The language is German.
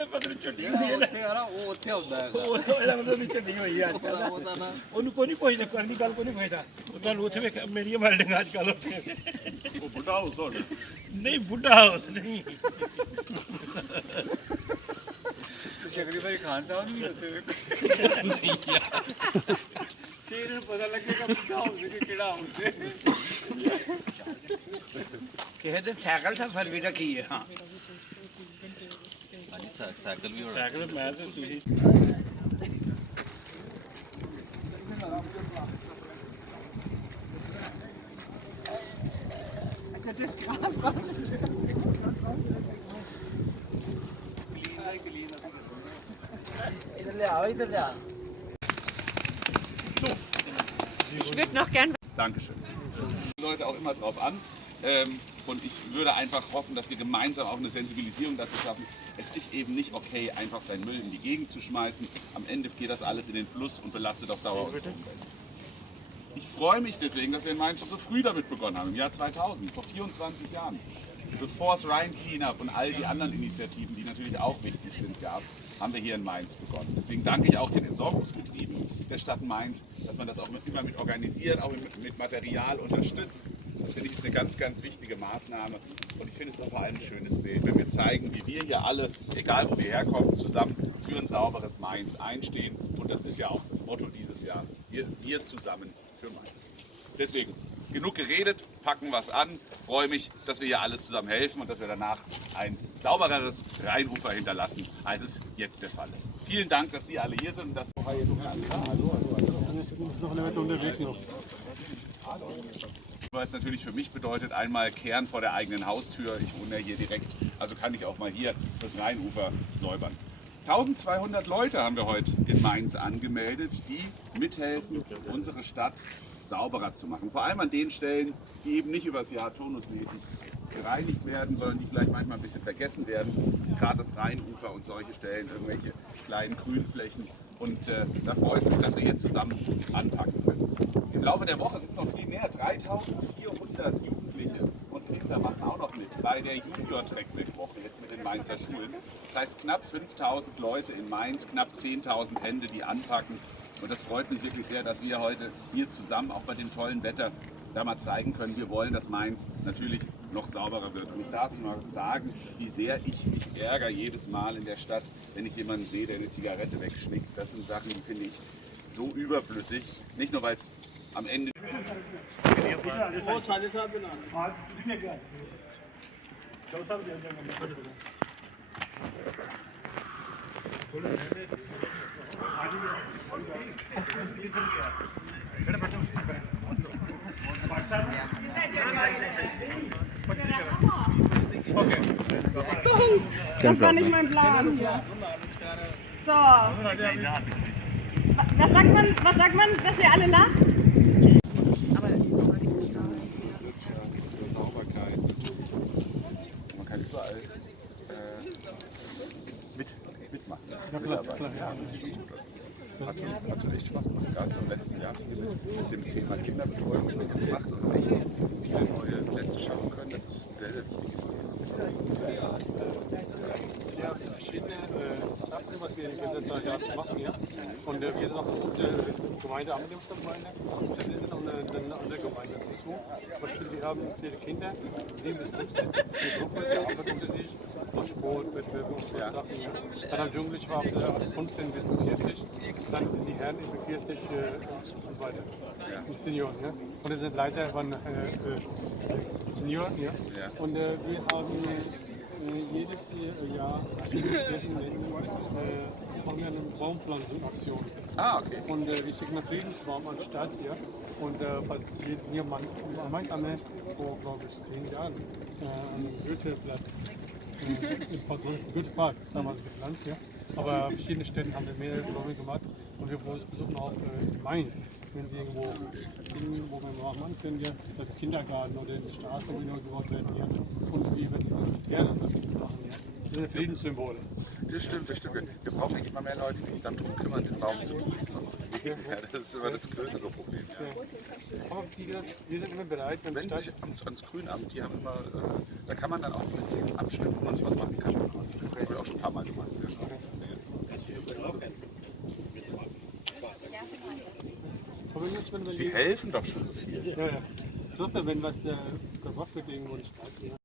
ਮਤਲਬ ਝੁੱਡੀ ਹੋਈ ਹੈ ਨਾ ਉਹ ਉੱਥੇ ਹੁੰਦਾ ਹੈ ਉਹਦਾ ਮਤਲਬ ਝੁੱਡੀ ਹੋਈ ਹੈ ਅੱਜ ਕੱਲ੍ਹ ਉਹਨੂੰ ਕੋਈ ਨਹੀਂ ਪੁੱਛਦਾ ਕਰਨੀ ਗੱਲ ਕੋਈ ਨਹੀਂ ਪੁੱਛਦਾ ਤੁਹਾਨੂੰ ਉੱਥੇ ਵੇਖ ਮੇਰੀਆਂ ਬਿਲਡਿੰਗ ਅੱਜ ਕੱਲ੍ਹ ਉੱਥੇ ਉਹ ਬੁੱਢਾ ਹਾਊਸ ਹੋਣਾ ਨਹੀਂ ਬੁੱਢਾ ਹਾਊਸ ਨਹੀਂ ਸ਼ਕਰੀ ਭਾਈ ਖਾਨ ਸਾਹਿਬ ਨੂੰ ਵੀ ਉੱਥੇ ਵੇਖੋ ਫਿਰ ਇਹਨੂੰ ਪਤਾ ਲੱਗੇਗਾ ਬੁੱਢਾ ਹਾਊਸ ਕਿ ਕਿਹੜਾ ਹਾਊਸ ਹੈ ਕਿਸੇ ਦਿਨ ਸਾਈਕਲ ਸਫਰ ਵੀ ਰੱਖੀ ਹੈ ਹਾਂ ਸਾਈਕਲ ਵੀ ਹੋਣਾ ਸਾਈਕਲ ਮੈਂ ਤੇ ਤੁਸੀਂ अच्छा जिसके आसपास ਇਧਰ ਲਿਆ ਇਧਰ ਲਿਆ ich würde noch gern Dankeschön. Leute auch immer drauf an. Und ich würde einfach hoffen, dass wir gemeinsam auch eine Sensibilisierung dafür schaffen. Es ist eben nicht okay, einfach seinen Müll in die Gegend zu schmeißen. Am Ende geht das alles in den Fluss und belastet auf Dauer unsere Umwelt. Ich freue mich deswegen, dass wir in Mainz schon so früh damit begonnen haben, im Jahr 2000, vor 24 Jahren. Bevor es Rhine Cleanup und all die anderen Initiativen, die natürlich auch wichtig sind, gab, haben wir hier in Mainz begonnen. Deswegen danke ich auch den Entsorgungsbetrieben der Stadt Mainz, dass man das auch immer mit organisiert, auch mit Material unterstützt. Das finde ich ist eine ganz, ganz wichtige Maßnahme. Und ich finde es auch vor allem ein schönes Bild, wenn wir zeigen, wie wir hier alle, egal wo wir herkommen, zusammen für ein sauberes Mainz einstehen. Und das ist ja auch das Motto dieses Jahr. Wir zusammen für Mainz. Deswegen, genug geredet, packen was an. Freue mich, dass wir hier alle zusammen helfen und dass wir danach ein saubereres Rheinufer hinterlassen, als es jetzt der Fall ist. Vielen Dank, dass Sie alle hier sind. Und dass weil es natürlich für mich bedeutet, einmal kehren vor der eigenen Haustür. Ich wohne ja hier direkt, also kann ich auch mal hier das Rheinufer säubern. 1200 Leute haben wir heute in Mainz angemeldet, die mithelfen, unsere Stadt sauberer zu machen. Vor allem an den Stellen, die eben nicht über das Jahr turnusmäßig gereinigt werden, sondern die vielleicht manchmal ein bisschen vergessen werden. Gerade das Rheinufer und solche Stellen, irgendwelche kleinen Grünflächen. Und da freut es mich, dass wir hier zusammen anpacken können. Im Laufe der Woche sind es noch viel mehr. 3400 Jugendliche und Kinder machen auch noch mit bei der Junior-Trek-Woche jetzt mit den Mainzer Schulen. Das heißt knapp 5000 Leute in Mainz, knapp 10.000 Hände, die anpacken. Und das freut mich wirklich sehr, dass wir heute hier zusammen, auch bei dem tollen Wetter, da mal zeigen können, wir wollen, dass Mainz natürlich noch sauberer wird. Und ich darf Ihnen mal sagen, wie sehr ich mich ärgere jedes Mal in der Stadt, wenn ich jemanden sehe, der eine Zigarette wegschnickt. Das sind Sachen, die finde ich so überflüssig. Nicht nur, weil es am Ende... Das war nicht mein Plan. So. Was sagt man, dass ihr alle lacht? Sauberkeit. Man kann überall mitmachen. Ja, klar. Hat schon echt Spaß gemacht. Gerade so im letzten Jahr mit dem Thema Kinderbetreuung gemacht und echt viele neue Plätze schaffen können. Das ist ein sehr, sehr wichtiges Thema. Ja, verschiedene Sachen, was wir in der Jahr machen, ja. Und wir sind auch Gemeinde, Anwendungsgemeinde, und dann andere Gemeinden dazu. Zum Beispiel, wir haben viele Kinder, 7 bis 15, die Gruppe, die arbeiten unter sich, auf Sport, Wettbewerbe und so Sachen. Ja. Dann haben Jugendliche war 15 bis 40, dann die Herren über 40 und weiter. Und Senioren, ja. Und das sind Leiter von Senioren, ja. Und wir haben jedes Jahr haben wir eine Baumpflanzungsaktion. Ah, okay. Und wir schicken einen Friedensbaum an die Stadt hier. Und was hier am vor, glaube ich, 10 Jahren am Goethe-Platz, im Goethe-Park damals gepflanzt. Ja. Aber verschiedene Städte haben wir mehrere Bäume gemacht. Und wir versuchen auch in Mainz, wenn sie irgendwo wo wir machen können, wir das Kindergarten oder in die Straße, wo wir gebaut werden hier. Und wie wir die Erde das machen. Ja. Das sind Friedenssymbole. Das stimmt, das stimmt. Wir brauchen eigentlich immer mehr Leute, die sich dann darum kümmern, den Baum zu gießen und zu pflegen. Ja, das ist immer das größere Problem. Ja. Aber wie gesagt, wir sind immer bereit, wenn Wenn ich ans Grünamt, die haben immer, da kann man dann auch mit denen abstimmen, ob man was machen kann. Das habe ich auch schon ein paar Mal gemacht. wenn Sie helfen doch schon so viel. Ja, ja. Bloß wenn was geworfen wird irgendwo in die Straße. Ja.